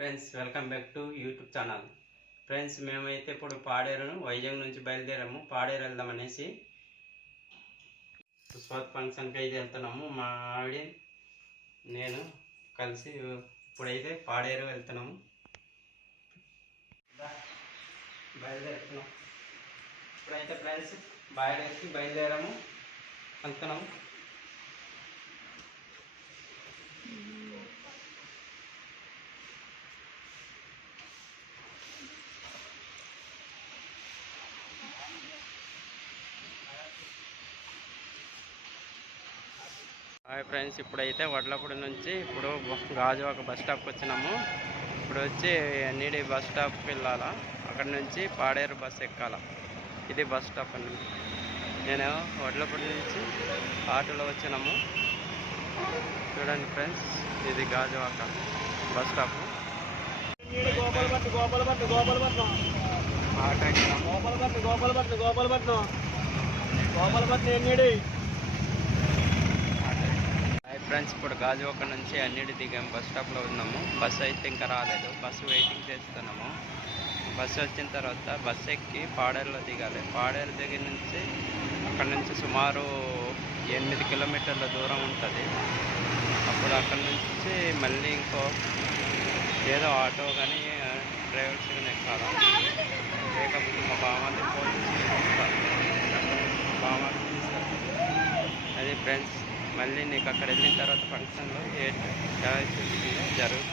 Friends welcome back to YouTube channel friends మేమైతే ఇప్పుడు పాడేరు వైజాగ్ నుంచి బయలుదేరాము. పాడేరు వెళ్దాం అనేసి ఫంక్షన్కి అయితే వెళ్తున్నాము. మా ఆవిడ నేను కలిసి ఇప్పుడైతే పాడేరు వెళ్తున్నాము. బయలుదేరుతున్నాం. ఇప్పుడైతే ఫ్రెండ్స్ బయలుదేరికి బయలుదేరాము. వెళ్తున్నాము. ఫ్రెండ్స్ ఇప్పుడైతే వడ్లపూడి నుంచి ఇప్పుడు గాజువాక బస్ స్టాప్కి వచ్చినాము. ఇప్పుడు వచ్చి ఎన్ఈడి బస్ స్టాప్కి వెళ్ళాలా. అక్కడ నుంచి పాడేరు బస్ ఎక్కాల. ఇది బస్ స్టాప్ అండి. నేను వడ్లపూడి నుంచి ఆటోలో వచ్చినాము. చూడండి ఫ్రెండ్స్ ఇది గాజువాక బస్ స్టాప్. గోపాలపట్నం గోపాలపట్నం గోపాలపట్నం గోపాలపట్నం గోపాలపట్నం గోపాలపట్నం గోపాలపట్నం ఎన్నిడి హాయ్ ఫ్రెండ్స్ ఇప్పుడు గాజువాక నుంచి అన్నిటి దిగాం. బస్ స్టాప్లో ఉన్నాము. బస్సు అయితే ఇంకా రాలేదు. బస్సు వెయిటింగ్ చేస్తున్నాము. బస్సు వచ్చిన తర్వాత బస్సు ఎక్కి పాడేరులో దిగాలి. పాడేరు దగ్గర నుంచి అక్కడ నుంచి సుమారు ఎనిమిది కిలోమీటర్ల దూరం ఉంటుంది. అప్పుడు అక్కడ నుంచి మళ్ళీ ఇంకో ఏదో ఆటో కానీ డ్రైవర్స్ కానీ ఎక్కాలి. లేకపోతే మా బామ్మది ఫోన్ చేసి పంపుతాను. అది ఫ్రెండ్స్ మళ్ళీ నీకు అక్కడ వెళ్ళిన తర్వాత ఫంక్షన్లో ఏ జరుగు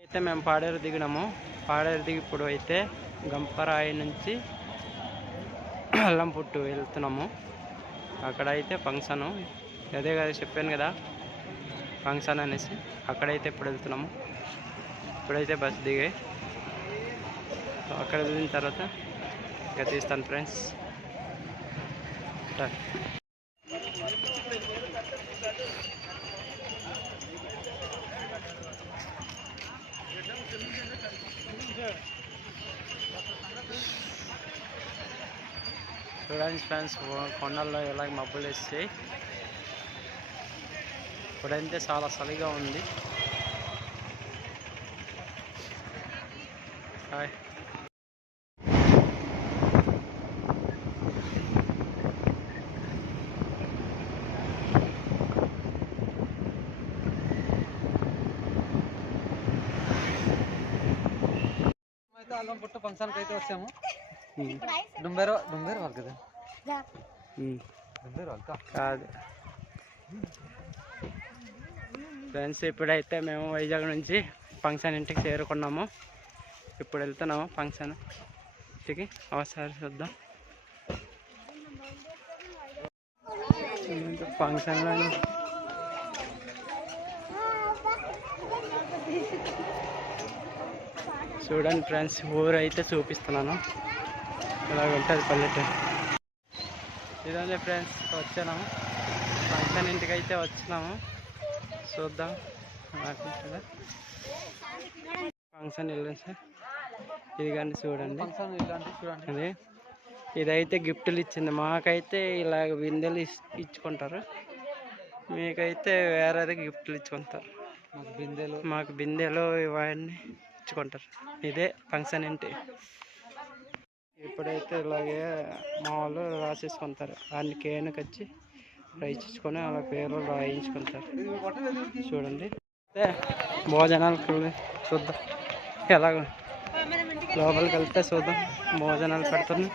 అయితే మేము పాడేరు దిగినాము. పాడేరు దిగి ఇప్పుడు అయితే గంపరాయి నుంచి అల్లం పుట్టు వెళ్తున్నాము. అక్కడ అయితే ఫంక్షను. అదే కదా చెప్పాను కదా ఫంక్షన్ అనేసి అక్కడైతే ఇప్పుడు వెళ్తున్నాము. ఇప్పుడైతే బస్ దిగే. అక్కడ వెళ్ళిన తర్వాత ఇక తీస్తాను ఫ్రెండ్స్. Done. చూడండి ఫ్రెండ్స్ కొండల్లో ఎలా మబ్బులు వేస్తాయి ఇప్పుడైతే చాలా చలిగా ఉంది. హాయ్. అయితే అల్లం పుట్టు ఫంక్షన్కి అయితే వచ్చాము. డుంబేరు డుంబేరు వాళ్ళు కదా. డుంబేరు వాళ్ళ కాదు. ఫ్రెండ్స్ ఇప్పుడైతే మేము వైజాగ్ నుంచి ఫంక్షన్ ఇంటికి చేరుకున్నాము. ఇప్పుడు వెళ్తున్నాము ఫంక్షన్. ఇంటికి ఒకసారి చూద్దాం. ఫంక్షన్లో చూడండి ఫ్రెండ్స్ ఊరు అయితే చూపిస్తున్నాను. ఇలాగ ఉంటుంది పల్లెటూరు. ఇదండి ఫ్రెండ్స్ వచ్చాము. ఫంక్షన్ ఇంటికి అయితే వచ్చినాము. చూద్దాం. అనుకుంటుందా ఫంక్షన్ వెళ్ళాం సార్. ఇది కానీ చూడండి. చూడండి ఇదైతే గిఫ్ట్లు ఇచ్చింది. మాకైతే ఇలాగ బిందెలు ఇచ్చుకుంటారు. మీకైతే వేరేది గిఫ్ట్లు ఇచ్చుకుంటారు. మాకు బిందెలు. మాకు బిందెలు ఇవన్నీ ఇచ్చుకుంటారు. ఇదే ఫంక్షన్ ఏంటి ఇప్పుడైతే ఇలాగే మా వాళ్ళు రాసేసుకుంటారు. అన్ని కేనుకి వచ్చి రాయించుకొని అలా పేర్లు రాయించుకుంటారు. చూడండి. భోజనాలు చూద్దాం. ఎలాగ లోపలికి వెళ్తే చూద్దాం. భోజనాలు పెడుతున్నాయి.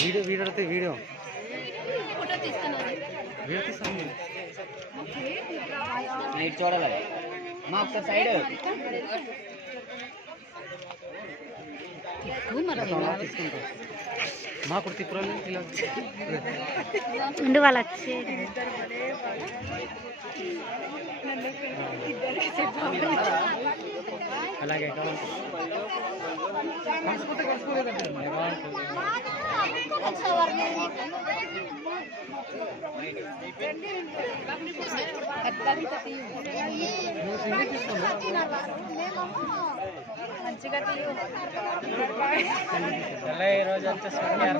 Video video video. వీడియో తీస్తాను. నైట్ చూడలేదు మా ఒకసారి సైడ్ మా కూడా తిప్పురాలి ఇలా. ఉండి వాళ్ళు వచ్చి అలాగే కలిసిపోతే కలిసిపోలేదంటే నువ్వు సింగిల్ తీసుకోండి ఎలా ఈ రోజు అంతా sweet video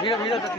video location video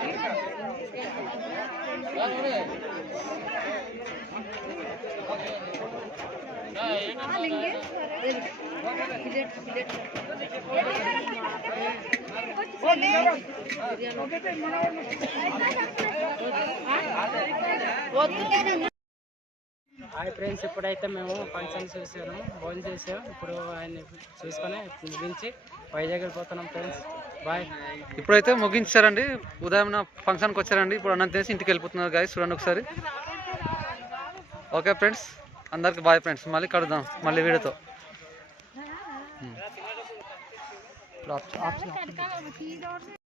hi friends ఇప్పుడైతే మేము ఫంక్షన్ చూసాము భోజనం చేసాము. ఇప్పుడు ఆయన్ని చూసుకొని ముగించి వైజాగ్ వెళ్ళిపోతున్నాం ఫ్రెండ్స్. బాయ్ ఇప్పుడైతే ముగించారండి. ఉదయం ఫంక్షన్కి వచ్చారండి. ఇప్పుడు అన్నం తినేసి ఇంటికి వెళ్ళిపోతున్నారు గాయస్ చూడండి ఒకసారి. ఓకే ఫ్రెండ్స్ అందరికి బాయ్ ఫ్రెండ్స్ మళ్ళీ కలుద్దాం. మళ్ళీ వీడియోతో. ఆప్షన్